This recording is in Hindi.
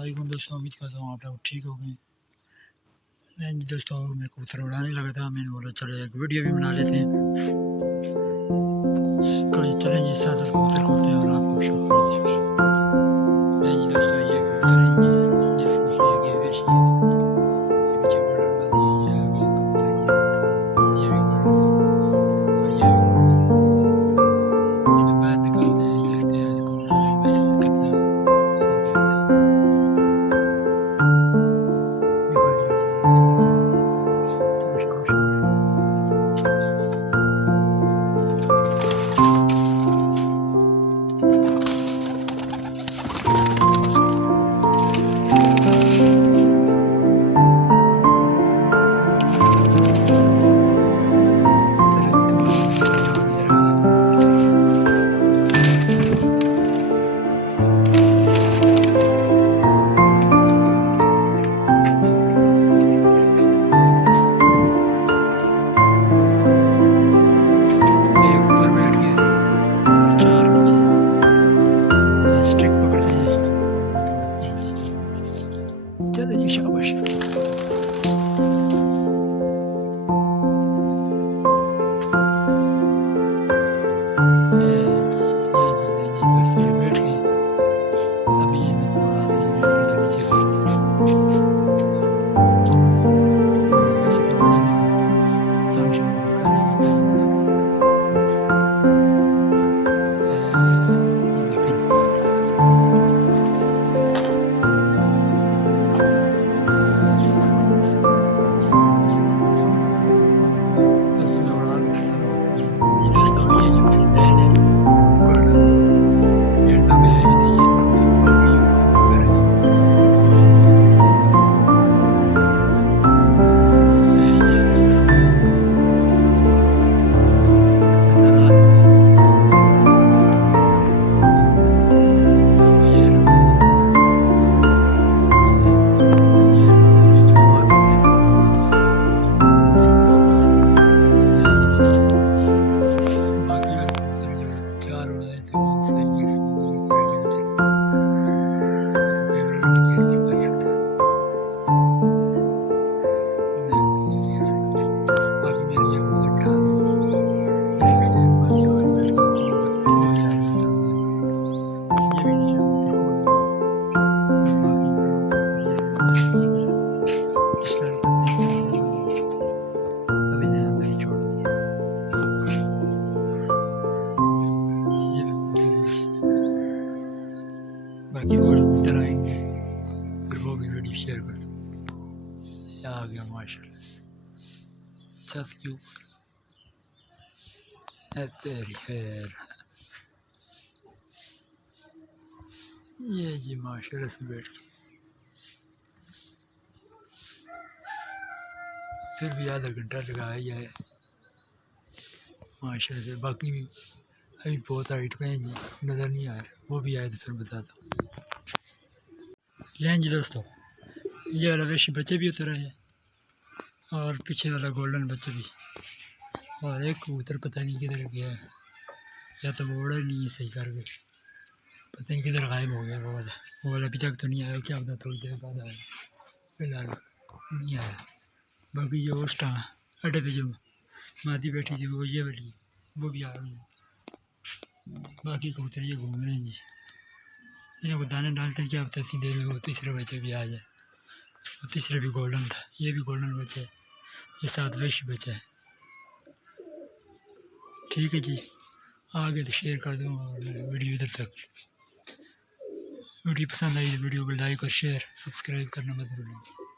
वालेकुम दोस्तों, उम्मीद करता हूँ आप लोग ठीक हो गए। नहीं जी दोस्तों, मैं कबूतर उड़ाने लगा था, मैंने बोला चलो एक वीडियो भी बना लेते हैं। चलें जी साथ कबूतर खोलते हैं और आपको शो करते हैं। नहीं जी दोस्तों, ये कबूतर है जी, जिसमें से एक ये वेशी है, ये पीछे गोल्डन वाली है, ये आगे कबूतर गोल्डन, ये भी गोल्डन और ये भी गोल्डन। इन्हें बाहर निकालते हैं, देखते हैं गोल्डन में बस कितना उड़ गया था। निकल गया, चलो शाबाश। चलो जी शाबाश। ये जी दोस्तों, ये बैठ गए, अभी ये उड़ाते हैं नीचे वैसे तो उड़ा देंगे, बाकी और कबूतर आएंगे फिर वो भी वीडियो शेयर कर दूँ। आ गया माशाल्लाह छत के ऊपर, तेरी खैर। ये जी माशाल्लाह से बैठ के फिर भी आधा घंटा लगाया जाए माशाल्लाह से। बाकी भी अभी बहुत हाइट पे हैं जी, नज़र नहीं आ रहा, वो भी आए तो फिर बताता हूँ। लें जी दोस्तों, ये वाला वेशी बच्चे भी उतर रहे हैं और पीछे वाला गोल्डन बच्चे भी, और एक कबूतर पता नहीं किधर गया है, या तो वो उड़ा नहीं है सही करके, पता नहीं किधर गायब हो गया। वो वाला अभी तक तो नहीं आया, क्या पता थोड़ी देर बाद आया, फिलहाल नहीं आया। बाकी जो उस टाइम अड्डे पे जो मादी बैठी थी वो ये वाली, वो भी आ रही है। बाकी कबूतर ये घूम रहे हैं जी, इन्हें को दाना डालते हैं, क्या पता इतनी देर में वो तीसरा बच्चा भी आ जाए। वो तीसरा भी गोल्डन था, ये भी गोल्डन बच्चा है, ये साथ वेशी बच्चा है। ठीक है जी, आगे तो शेयर कर दूँगा और वीडियो इधर तक। वीडियो पसंद आई तो वीडियो को लाइक और शेयर सब्सक्राइब करना मत भूलें।